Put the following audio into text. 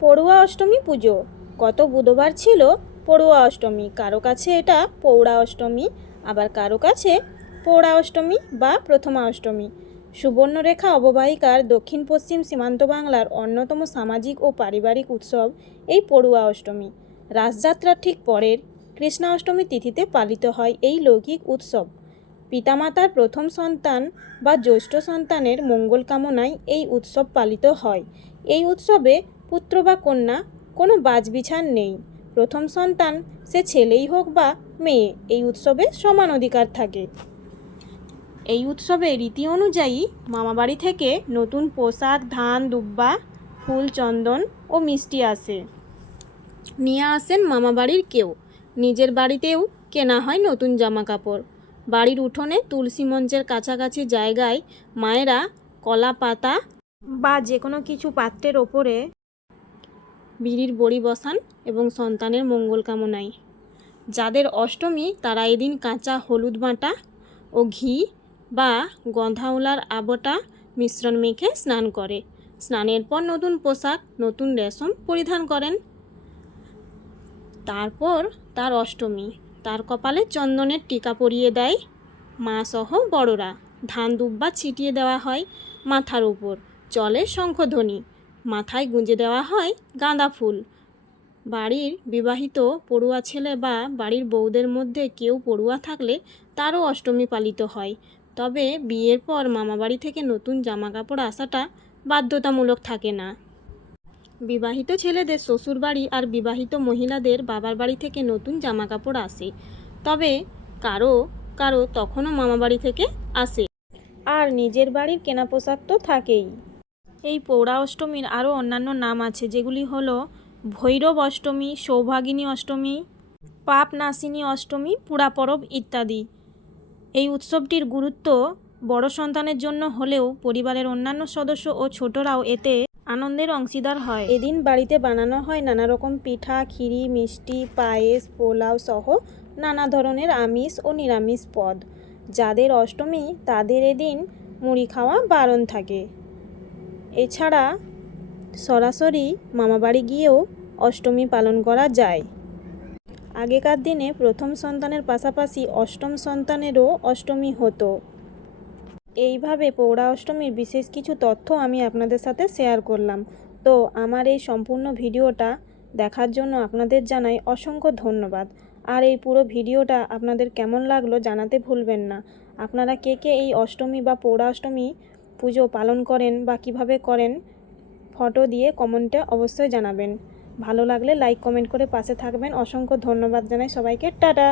পড়ুয়া অষ্টমী পুজো। গত বুধবার ছিল পড়ুয়া অষ্টমী। কারো কাছে এটা পৌড়া অষ্টমী, আবার কারো কাছে পৌড়া অষ্টমী বা প্রথমা অষ্টমী। সুবর্ণরেখা অববাহিকার দক্ষিণ পশ্চিম সীমান্ত বাংলার অন্যতম সামাজিক ও পারিবারিক উৎসব এই পড়ুয়া অষ্টমী। রাসযাত্রার ঠিক পরের কৃষ্ণা অষ্টমী তিথিতে পালিত হয় এই লৌকিক উৎসব। পিতামাতার প্রথম সন্তান বা জ্যৈষ্ঠ সন্তানের মঙ্গল কামনায় এই উৎসব পালিত হয়। এই উৎসবে পুত্র বা কন্যা কোনো বাছবিচার নেই। প্রথম সন্তান সে ছেলেই হোক বা মেয়ে, এই উৎসবে সমান অধিকার থাকে। এই উৎসবে রীতি অনুযায়ী মামাবাড়ি থেকে নতুন পোশাক, ধান, দুব্বা, ফুল, চন্দন ও মিষ্টি আসে। নিয়ে আসেন মামাবাড়ির কেউ। নিজের বাড়িতেও কেনা হয় নতুন জামা কাপড়। বাড়ির উঠোনে তুলসী মঞ্চের কাছাকাছি জায়গায় মায়েরা কলা পাতা বা যে কোনো কিছু পাত্রের ওপরে বিড়ির বড়ি বসান এবং সন্তানের মঙ্গল কামনায়। যাদের অষ্টমী তারা এদিন কাঁচা হলুদ বাটা ও ঘি বা গন্ধাওলার আবটা মিশ্রণ মেখে স্নান করে। স্নানের পর নতুন পোশাক, নতুন রেশম পরিধান করেন। তারপর তার অষ্টমী, তার কপালে চন্দনের টিকা পরিয়ে দেয় মা সহ বড়রা। ধান দুব্বা ছিটিয়ে দেওয়া হয় মাথার উপর। চলে শঙ্খধ্বনি, মাথায় গুঁজে দেওয়া হয় গাঁদা ফুল। বাড়ির বিবাহিত পড়ুয়া ছেলে বা বাড়ির বউদের মধ্যে কেউ পড়ুয়া থাকলে তারও অষ্টমী পালিত হয়। তবে বিয়ের পর মামাবাড়ি থেকে নতুন জামা কাপড় আসাটা বাধ্যতামূলক থাকে না। বিবাহিত ছেলেদের শ্বশুরবাড়ি আর বিবাহিত মহিলাদের বাবার বাড়ি থেকে নতুন জামা কাপড় আসে। তবে কারো কারো তখনও মামাবাড়ি থেকে আসে। আর নিজের বাড়ির কেনা পোশাক তো থাকেই। এই পৌড়া অষ্টমীর আরও অন্যান্য নাম আছে, যেগুলি হলো ভৈরব অষ্টমী, সৌভাগিনী অষ্টমী, পাপ নাশিনী অষ্টমী, পুড়া পরব ইত্যাদি। এই উৎসবটির গুরুত্ব বড় সন্তানের জন্য হলেও পরিবারের অন্যান্য সদস্য ও ছোটরাও এতে আনন্দের অংশীদার হয়। এদিন বাড়িতে বানানো হয় নানা রকম পিঠা, ক্ষীরি, মিষ্টি, পায়েস, পোলাও সহ নানা ধরনের আমিষ ও নিরামিষ পদ। যাদের অষ্টমী তাদের এদিন মুড়ি খাওয়া বারণ থাকে। এছাড়া সরাসরি মামাবাড়ি গিয়েও অষ্টমী পালন করা যায়। আগেকার দিনে প্রথম সন্তানের পাশাপাশি অষ্টম সন্তানেরও অষ্টমী হতো। এইভাবে পৌড়া অষ্টমীর বিশেষ কিছু তথ্য আমি আপনাদের সাথে শেয়ার করলাম। তো আমার এই সম্পূর্ণ ভিডিওটা দেখার জন্য আপনাদের জানাই অসংখ্য ধন্যবাদ। আর এই পুরো ভিডিওটা আপনাদের কেমন লাগলো জানাতে ভুলবেন না। আপনারা কে কে এই অষ্টমী বা পৌড়া অষ্টমী পুজো পালন করেন বা কিভাবে করেন, ফটো দিয়ে কমেন্টে অবশ্যই জানাবেন। ভালো লাগলে লাইক কমেন্ট করে পাশে থাকবেন। অসংখ্য ধন্যবাদ জানাই সবাইকে। টাটা।